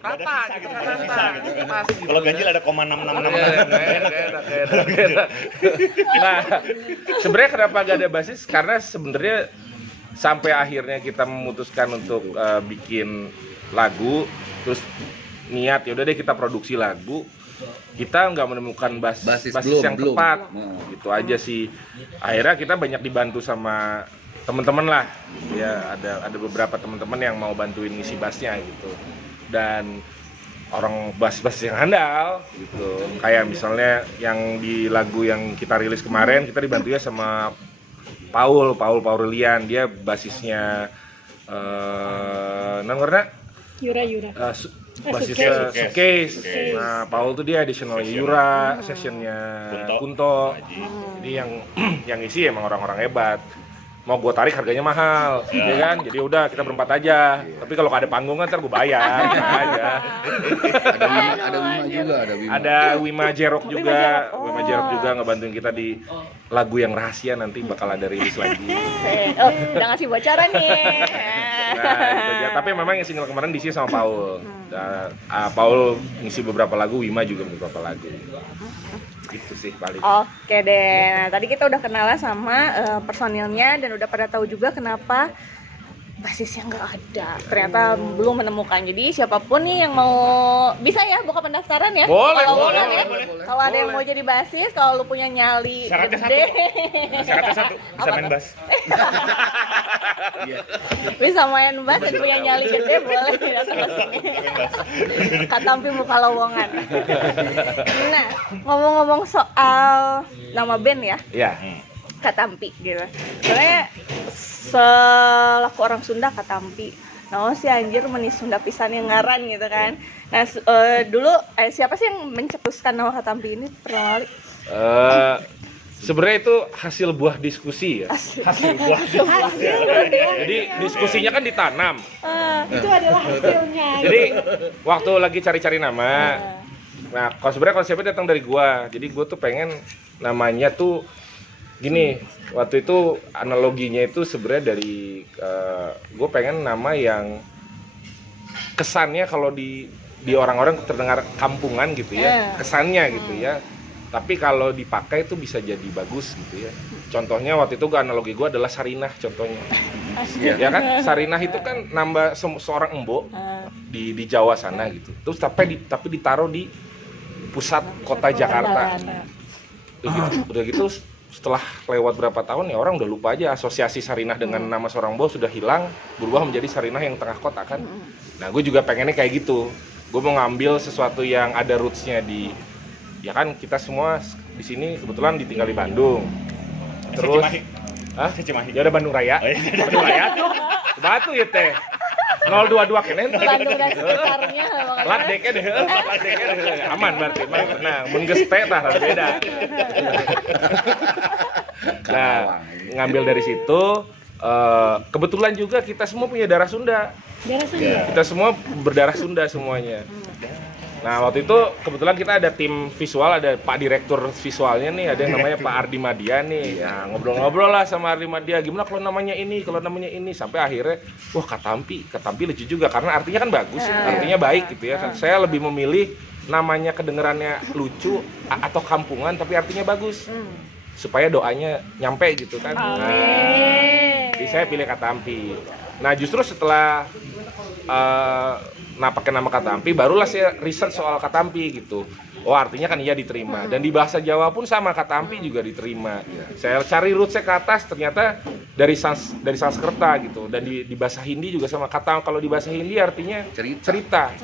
rata gitu kan, rata gitu. Pas gitu. Kalau ganjil ada 0,666. Enak. Nah, sebenarnya kenapa gak ada basis? Karena sebenarnya sampai akhirnya kita memutuskan untuk bikin lagu, terus niat ya udah deh kita produksi lagu, kita nggak menemukan basis yang tepat, gitu aja sih. Akhirnya kita banyak dibantu sama teman-teman lah, ya ada beberapa teman-teman yang mau bantuin ngisi bassnya gitu, dan orang bass yang handal gitu, kayak misalnya yang di lagu yang kita rilis kemarin kita dibantu ya sama Paul Lian, dia basisnya namanya Yura. basisnya Suitcase. Nah, Paul tuh dia additional Yura, sessionnya Kunto. Jadi yang isi emang orang-orang hebat. Mau gue tarik harganya mahal, ya kan? Jadi udah kita berempat aja. Tapi kalau ada panggung ntar gue bayar aja. Ada Wima juga, Ada Wima Jerok juga ngebantuin kita di lagu yang rahasia, nanti bakal ada rilis lagi. Oh, udah ngasih bocoran nih. Nah, itu aja. Tapi memang yang single kemarin diisi sama Paul. Paul ngisi beberapa lagu, Wima juga beberapa lagu. Gitu sih paling. Oke deh, nah tadi kita udah kenalan sama personilnya dan udah pada tahu juga kenapa basisnya nggak ada. Ternyata belum menemukan. Jadi siapapun nih yang mau bisa ya buka pendaftaran ya. Boleh. Kalau ada yang mau jadi basis, kalau lu punya nyali gede, Syaratnya satu, bisa main bass. bisa main bass dan punya nyali gede boleh datang ke sini. Katampi muka lowongan. Nah, ngomong-ngomong soal nama band ya. Iya. Katampi gitu. Soalnya selaku orang Sunda Katampi. Nah, si anjir menis Sunda pisan yang ngaran gitu kan. Nah, dulu siapa sih yang mencetuskan nama Katampi ini pertama kali? Sebenarnya itu hasil buah diskusi ya. Hasil buah. Jadi diskusinya kan ditanam. Itu adalah hasilnya. Jadi waktu lagi cari-cari nama. Nah, sebenarnya konsepnya datang dari gua. Jadi gua tuh pengen namanya tuh gini, waktu itu analoginya itu sebenarnya dari gue pengen nama yang kesannya kalau di orang-orang terdengar kampungan gitu ya, kesannya gitu ya. Tapi kalau dipakai itu bisa jadi bagus gitu ya. Contohnya waktu itu analogi gue adalah Sarinah contohnya. Ya kan, Sarinah itu kan nambah seorang embok di Jawa sana gitu. Terus tapi ditaruh di pusat kota Jakarta. Udah gitu setelah lewat berapa tahun ya orang udah lupa aja asosiasi Sarinah dengan nama seorang bos sudah hilang, berubah menjadi Sarinah yang tengah kota kan. Nah, gue juga pengennya kayak gitu. Gue mau ngambil sesuatu yang ada rootsnya di, ya kan kita semua di sini kebetulan ditinggal di Bandung. Terus, Cimahi. Ya udah Bandung Raya. Bandung Raya tuh, batu ya teh. 022 kenen. Bandung dan sekitarnya. Lat deke deh. Aman berarti. Nah, mun geus teh tah beda. Nah, ngambil dari situ, kebetulan juga kita semua punya darah Sunda. Kita semua berdarah Sunda semuanya. Nah, waktu itu kebetulan kita ada tim visual, ada Pak Direktur visualnya nih, ada yang namanya Pak Ardi Madia nih. Ya, ngobrol-ngobrol lah sama Ardi Madia, gimana kalau namanya ini, sampai akhirnya, wah Katampi lucu juga karena artinya kan bagus ya, artinya baik gitu ya. Saya lebih memilih namanya kedengerannya lucu atau kampungan tapi artinya bagus. Supaya doanya nyampe gitu kan. Nah, jadi saya pilih Katampi. Nah, justru setelah pakai nama Katampi, barulah saya riset soal Katampi gitu. Oh, artinya kan iya diterima. Dan di bahasa Jawa pun sama, Katampi juga diterima. Saya cari rootsnya ke atas, ternyata dari Sanskerta gitu. Dan di bahasa Hindi juga sama. Kalau di bahasa Hindi artinya cerita.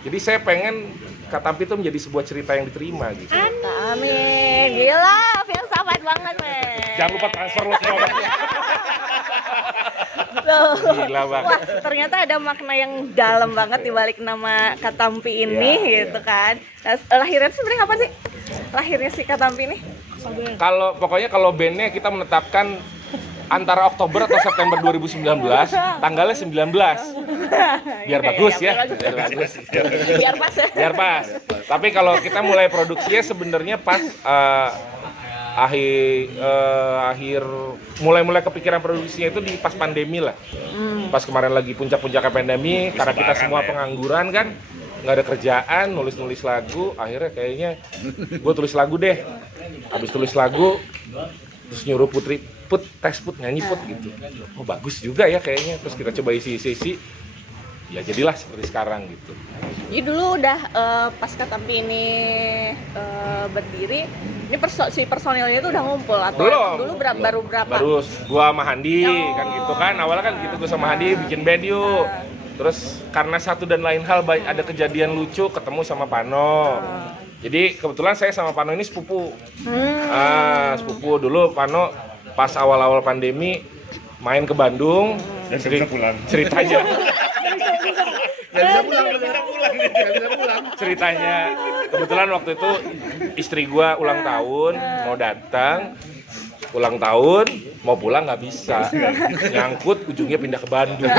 Jadi saya pengen Katampi itu menjadi sebuah cerita yang diterima gitu. Amin. Gila, filsafat banget, men. Jangan lupa transfer lo semua. Gila banget. Wah, ternyata ada makna yang dalam banget di balik nama Katampi ini gitu kan. Nah, lahirnya sebenarnya kapan sih? Lahirnya si Katampi ini? Pokoknya kalau bandnya kita menetapkan antara Oktober atau September 2019, tanggalnya 19. Biar bagus ya. Biar pas ya. Biar pas. Tapi kalau kita mulai produksinya sebenarnya pas akhir mulai kepikiran produksinya itu di pas pandemi lah. Pas kemarin lagi puncak-puncaknya pandemi, karena kita semua pengangguran kan, nggak ada kerjaan, nulis lagu, akhirnya kayaknya gue tulis lagu deh. Habis tulis lagu, terus nyuruh Putri, Put nyanyi Put gitu. Oh bagus juga ya kayaknya, terus kita coba isi, ya jadilah seperti sekarang gitu. Jadi dulu udah pas Katampi ini berdiri, ini si personilnya itu udah ngumpul atau Belum. dulu baru berapa? Baru gua sama Handi Oh. kan gitu kan, awalnya kan gitu, gua sama Handi bikin band yuk. Terus karena satu dan lain hal ada kejadian lucu ketemu sama Pano. Jadi kebetulan saya sama Pano ini sepupu. Sepupu dulu Pano pas awal-awal pandemi main ke Bandung Dan bisa pulang. ceritanya Nggak bisa pulang. ceritanya kebetulan waktu itu istri gua ulang tahun mau datang ulang tahun mau pulang nggak bisa nyangkut ujungnya pindah ke Bandung.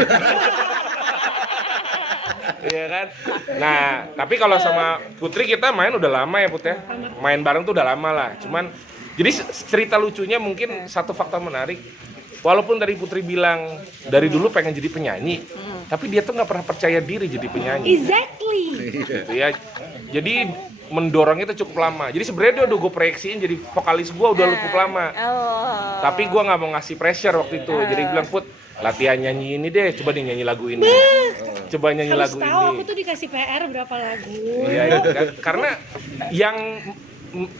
Iya kan. Nah tapi kalau sama Putri kita main udah lama ya Put ya, main bareng tuh udah lama lah. Cuman jadi cerita lucunya mungkin satu fakta menarik. Walaupun dari Putri bilang dari dulu pengen jadi penyanyi, tapi dia tuh nggak pernah percaya diri jadi penyanyi. Exactly. Gitu ya. Jadi mendorongnya itu cukup lama. Jadi sebenarnya dia udah gue proyeksiin jadi vokalis gue udah cukup lama. Oh. Tapi gue nggak mau ngasih pressure waktu itu. Jadi bilang Put latihan nyanyi ini deh, coba deh nyanyi lagu ini. Coba nyanyi Harus lagu tahu ini. aku tuh dikasih PR berapa lagu. Iya, kan? Karena yang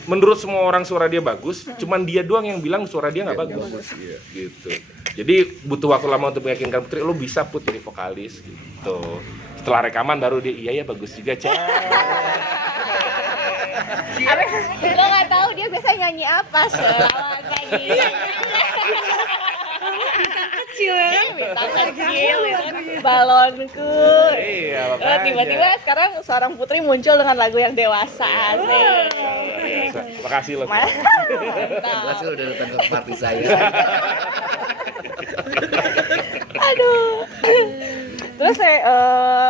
menurut semua orang suara dia bagus, cuman dia doang yang bilang suara dia nggak bagus. Iya. Gitu. Jadi butuh waktu lama untuk meyakinkan Putri, lo bisa Put jadi vokalis gitu. Setelah rekaman baru dia iya ya bagus juga Cah. Lo nggak tahu dia biasa nyanyi apa selama kayak gini. Kecil ya kan? Bintang kecil, ya kan? Balonku. Iya, Oh, makanya. tiba-tiba sekarang seorang Putri muncul dengan lagu yang dewasa. Asik. Luar biasa. Makasih lo. Mantap. Berhasil udah datang ke party saya. Aduh. Terus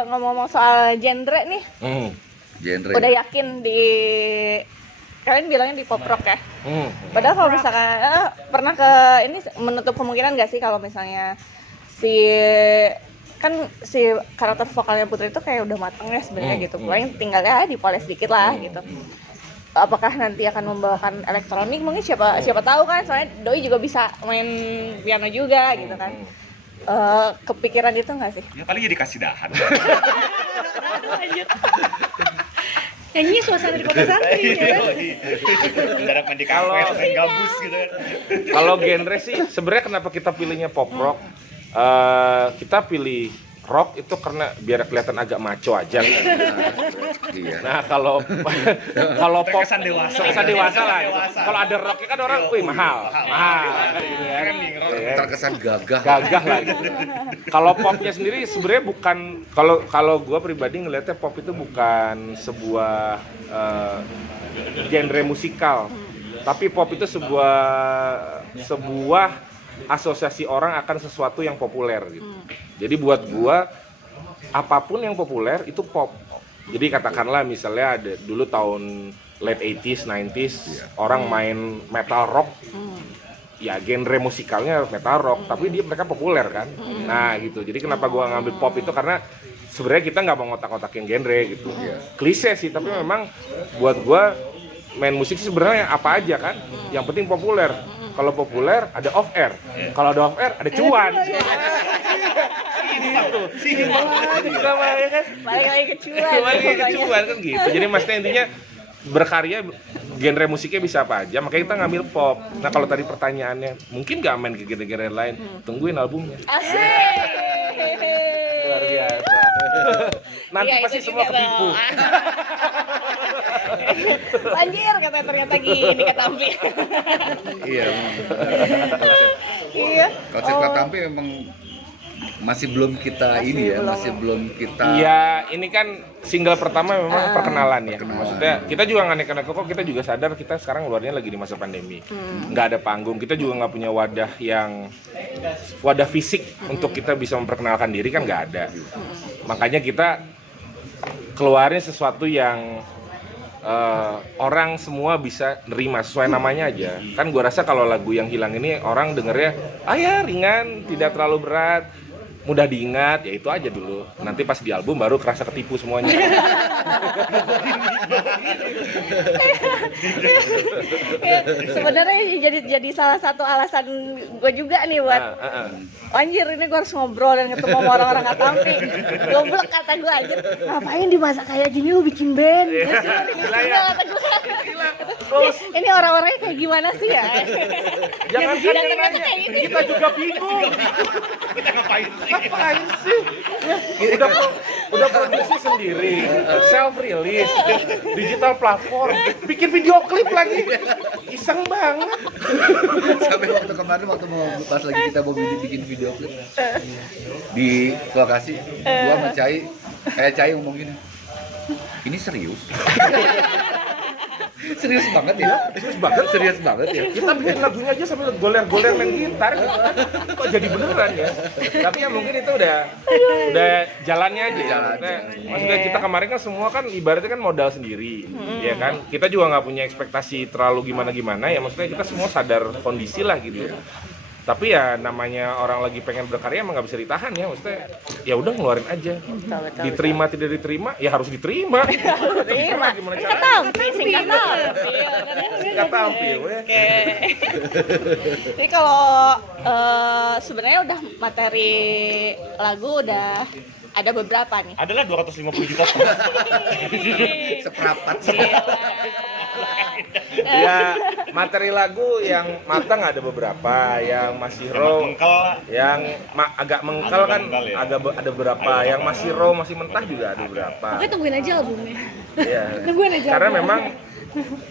ngomong-ngomong soal genre nih, Genre. udah yakin di kalian bilangnya di pop rock ya? Padahal kalau misalkan pernah ke ini menutup kemungkinan nggak sih kalau misalnya si karakter vokalnya Putri itu kayak udah mateng ya sebenarnya gitu, paling tinggal ya dipoles dikit lah gitu. Apakah nanti akan membawakan elektronik? Mungkin siapa tahu kan, soalnya Doi juga bisa main piano juga gitu kan. Kepikiran itu nggak sih? Ya paling jadi kasih dahan. Nyanyi suasana di kota santri ya kan? Mendarat main di kafe, main gabus gitu kan. Kalau genre sih sebenarnya kenapa kita pilihnya pop rock? Kita pilih rock itu karena biar kelihatan agak maco aja. Iya. Nah kalau pop Terkesan dewasa. terkesan dewasa lah. Gitu. Dewasa. Kalau ada rocknya kan orang, wih mahal. Kan gitu ya. Terkesan gagah. Gagah lah. Gitu. Kalau popnya sendiri sebenarnya bukan kalau gue pribadi ngelihatnya pop itu bukan sebuah genre musikal, tapi pop itu sebuah asosiasi orang akan sesuatu yang populer gitu. Jadi buat gua apapun yang populer itu pop. Jadi katakanlah misalnya ada dulu tahun late 80s, 90s orang main metal rock. Ya genre musikalnya metal rock, tapi mereka populer kan. Nah gitu. Jadi kenapa gua ngambil pop itu karena sebenarnya kita nggak mau ngotak-ngotakin genre gitu. Klise sih, tapi memang buat gua main musik sih sebenarnya apa aja kan. Yang penting populer. Kalau populer ada off air. Kalau ada off air ada cuan. Gitu. Kita ya kan. Balik lagi ke cuan. Balik lagi ke pokoknya. cuan kan gitu. Jadi maksudnya intinya berkarya genre musiknya bisa apa aja, makanya kita ngambil pop. Nah kalau tadi pertanyaannya mungkin nggak main ke genre-genre lain, tungguin albumnya. Asik. Luar biasa. Nanti Iya, pasti itu semua juga ketipu. dong. Banjir katanya ternyata gini Katampi. Iya. Iya. Konsep Katampi memang masih belum kita belum kita. Iya, ini kan single pertama memang perkenalan ya. Maksudnya kita juga nggak nek-nek kok, kita juga sadar kita sekarang keluarnya lagi di masa pandemi. Nggak ada panggung, kita juga nggak punya wadah fisik untuk kita bisa memperkenalkan diri kan nggak ada. Makanya kita keluarin sesuatu yang orang semua bisa nerima sesuai namanya aja. Kan gua rasa kalau lagu yang hilang ini orang dengernya ya ringan, tidak terlalu berat, mudah diingat, ya itu aja dulu. Nanti pas di album baru kerasa ketipu semuanya. Ya, sebenarnya jadi salah satu alasan gue juga nih buat anjir ini gue harus ngobrol dan ketemu sama orang-orang Katampi. Goblok kata gue anjir, ngapain di masa kayak gini lu bikin band? Gila ya. Kata gue. Gila. Terus Ini orang-orangnya kayak gimana sih ya? jangan Yang kan datang-datang kayak gini. kita juga bingung. Kita ngapain sih? Ngapain sih? Udah produksi sendiri, self release, digital platform, bikin video klip lagi. Iseng banget. Sampai waktu kemarin pas lagi kita mau bikin video klip di lokasi, gua sama Cai ngomong gini, ini serius? Serius banget ya? Serius banget ya? Kita bikin lagunya aja sambil goler-goler main gitar. Kok jadi beneran ya? Tapi ya mungkin itu udah jalannya aja. Maksudnya kita kemarin kan semua kan ibaratnya kan modal sendiri, ya kan? Kita juga nggak punya ekspektasi terlalu gimana-gimana ya. Maksudnya kita semua sadar kondisi lah gitu. Tapi ya namanya orang lagi pengen berkarya emang nggak bisa ditahan ya, maksudnya ya udah ngeluarin aja. Diterima tidak diterima ya harus diterima. Terima. Gimana Singkat caranya? Tampi, singkat Tampi. Singkat Tampi, weh. Oke. Jadi kalau sebenarnya udah materi lagu udah ada beberapa nih. Adalah 250 juta. Seprapat. Ya materi lagu yang matang ada beberapa, yang masih raw, yang agak mengkal kan ada beberapa, yang masih raw masih mentah juga ada beberapa. Pokoknya tungguin aja albumnya. Iya. Tungguin aja.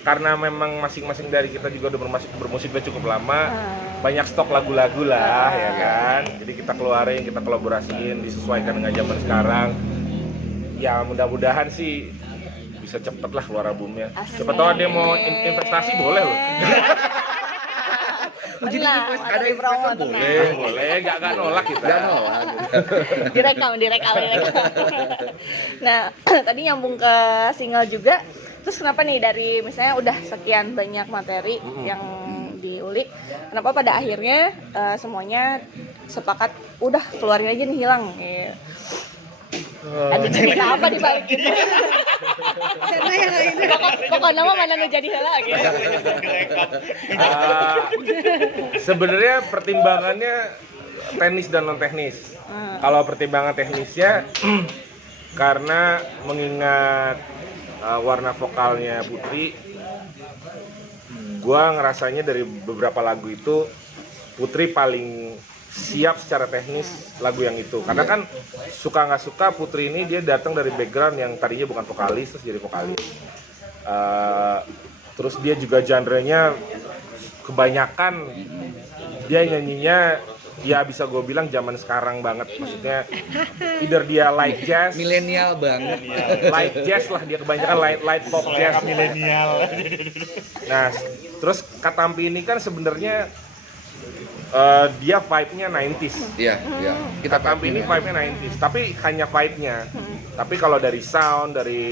Karena memang masing-masing dari kita juga udah bermusik udah cukup lama, banyak stok lagu-lagu lah ya kan. Jadi kita keluarin, kita kolaborasiin, disesuaikan dengan zaman sekarang. Ya mudah-mudahan sih bisa cepet lah keluar albumnya. Siapa tahu ada yang mau investasi boleh loh. Jadi ada promo Boleh, nggak nolak kita. Gak nolak. direkam. Nah, tadi nyambung ke single juga. Terus kenapa nih dari misalnya udah sekian banyak materi yang diulik, kenapa pada akhirnya semuanya sepakat udah keluarin aja nih hilang? Ada cerita apa di balik itu? Karena yang lain. Pokok nama mana nu jadi heula gitu. Sebenarnya pertimbangannya teknis dan non teknis. Kalau pertimbangan teknisnya karena mengingat warna vokalnya Putri, gua ngerasanya dari beberapa lagu itu Putri paling siap secara teknis lagu yang itu. Karena kan suka nggak suka Putri ini dia datang dari background yang tadinya bukan vokalis terus jadi vokalis. Terus dia juga genrenya kebanyakan dia nyanyinya ya bisa gue bilang zaman sekarang banget, maksudnya either dia light jazz, Milenial banget. light jazz lah, dia kebanyakan light pop jazz milenial. Nah terus Katampi ini kan sebenarnya dia vibe-nya 90s. Iya. Kita Katampi ini vibe-nya 90s, tapi hanya vibe-nya. Tapi kalau dari sound, dari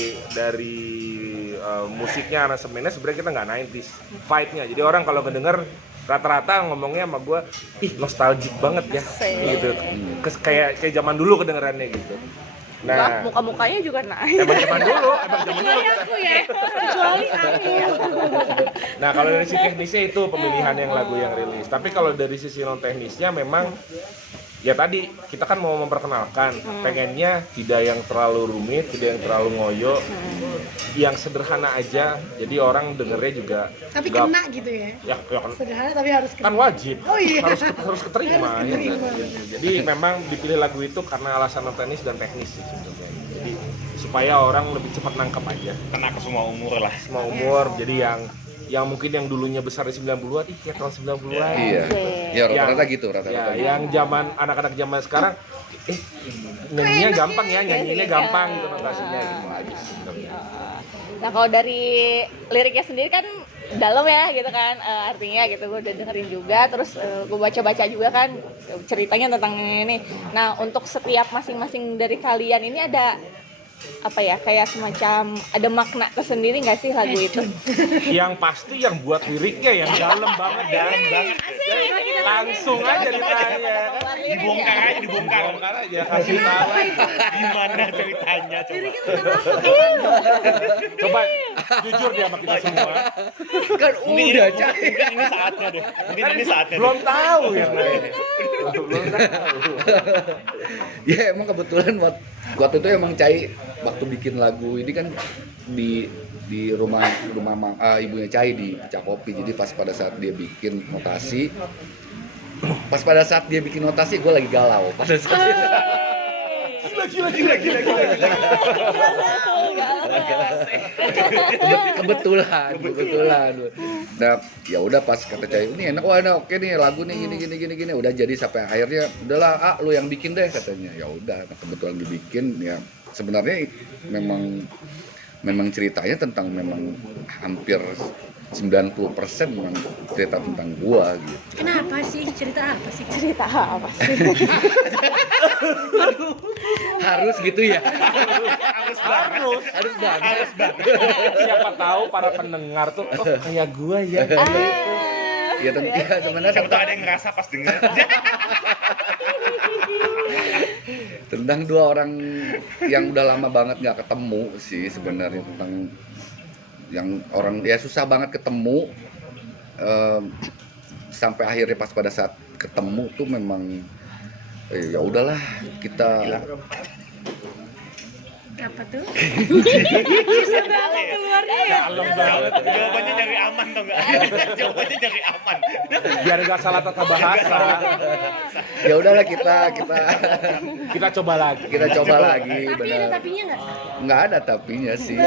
musiknya, aransemennya sebenarnya kita nggak 90s vibe-nya. Jadi orang kalau ngedenger rata-rata ngomongnya sama gue, ih nostalgic banget ya, gitu. Kayak zaman dulu kedengerannya gitu. Nah, muka-mukanya juga naik. emang zaman dulu. Kecuali aku ya. Kecuali aku. Nah kalau dari sisi teknisnya itu pemilihan yang lagu yang rilis. Tapi kalau dari sisi non teknisnya memang ya tadi kita kan mau memperkenalkan, pengennya tidak yang terlalu rumit, tidak yang terlalu ngoyo, yang sederhana aja. Jadi orang dengernya juga. Tapi kena gitu ya. Ya kan, Sederhana tapi harus kena. kan wajib. Oh iya. Harus keterima. Harus keterima. Ya. Jadi memang dipilih lagu itu karena alasan non teknis dan teknis sih sebenarnya. Jadi supaya orang lebih cepat nangkep aja. Kena ke semua umur lah. Semua umur. Jadi yang mungkin yang dulunya besar di 90-an, kayak tahun 90-an. Iya. Ya rata-rata gitu, Ya, rata-rata. yang zaman anak-anak zaman sekarang nyanyinya gampang ya, nyanyinya gampang gitu notasinya gitu aja sebenarnya. Nah kalau dari liriknya sendiri kan dalam ya gitu kan, artinya gitu gue udah dengerin juga, terus gue baca-baca juga kan ceritanya tentang ini. Nah untuk setiap masing-masing dari kalian ini ada apa ya, kayak semacam ada makna tersendiri nggak sih lagu itu? Yang pasti yang buat liriknya yang dalam banget dan langsung aja ditanya. Dibongkar aja kasih tahu. Gimana ceritanya coba. Coba jujur dia sama kita semua. Kan udah Cai. Mungkin ini saatnya deh. Mungkin ini saatnya. Belum tahu ya. Belum tahu. Ya emang kebetulan waktu itu emang Cai waktu bikin lagu ini kan di rumah ibunya Cai di Cakopi. Jadi pas pada saat dia bikin notasi, gue lagi galau pada saat itu. Gila. Kebetulan. Nah, ya udah pas kata Cai, ini enak, oke nih lagu nih gini. Udah jadi sampai akhirnya udahlah, lu yang bikin deh katanya. Ya udah, kebetulan dibikin ya. Sebenarnya memang ceritanya tentang memang hampir 90% memang cerita tentang gua gitu. Kenapa sih? Cerita apa sih? Cerita apa sih? Harus gitu ya. Harus banget. Siapa tahu para pendengar tuh kayak gua ya. Ya tentu ya sebenarnya Siapa tahu ada yang ngerasa pas denger. tentang dua orang yang udah lama banget nggak ketemu sih sebenarnya, tentang yang orang ya susah banget ketemu, sampai akhirnya pas pada saat ketemu tuh memang ya udahlah kita Apa tuh? Susah banget keluarnya ya. Dalam banget. Jawabannya nyari aman tau nggak? Jawabannya nyari aman. Biar nggak salah tata bahasa. ya udahlah Kita coba lagi. Tapi ada benar. tapinya nggak? Nggak ada tapinya sih.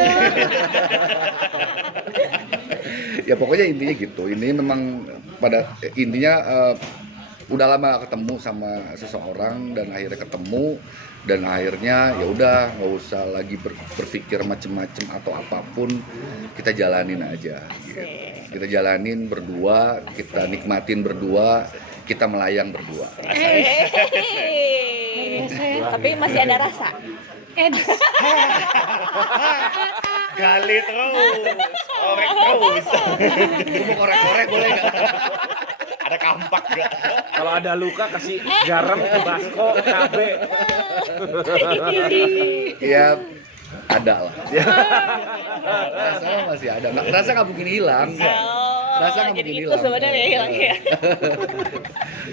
Ya pokoknya intinya gitu. Ini memang pada intinya udah lama gak ketemu sama seseorang dan akhirnya ketemu, dan akhirnya ya udah nggak usah lagi berpikir macem-macem atau apapun, kita jalanin aja gitu. Kita jalanin berdua, kita nikmatin berdua, kita melayang berdua. Tapi masih ada rasa. Gali terus, korek terus. Mau korek-korek boleh nggak? Ada kampak nggak? Kalau ada luka kasih garam, tabasco, cabe. Ya ada lah. Rasa masih ada. Rasa nggak mungkin hilang. Rasa nggak Jadi mungkin itu hilang. sebenarnya hilang ya.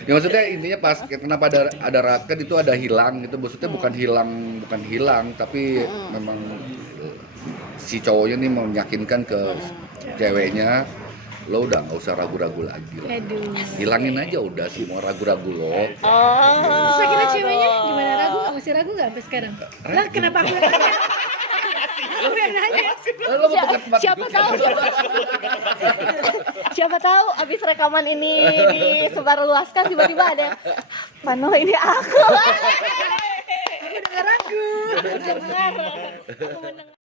Ya maksudnya intinya pas kenapa ada raket itu ada hilang gitu, maksudnya bukan hilang tapi memang si cowoknya nih meyakinkan ke ceweknya, lo udah nggak usah ragu-ragu lagi lah. Hilangin aja udah semua ragu-ragu lo. Terus akhirnya ceweknya gimana, ragu nggak? Masih ragu nggak sampai sekarang? Lah kenapa aku yang nanya? Aku yang nanya. Lo mau tukar tempat Siapa duduk? tahu? Siapa tahu abis rekaman ini disebarluaskan tiba-tiba ada Pano ini aku. Aku udah nggak ragu. Aku mendengar.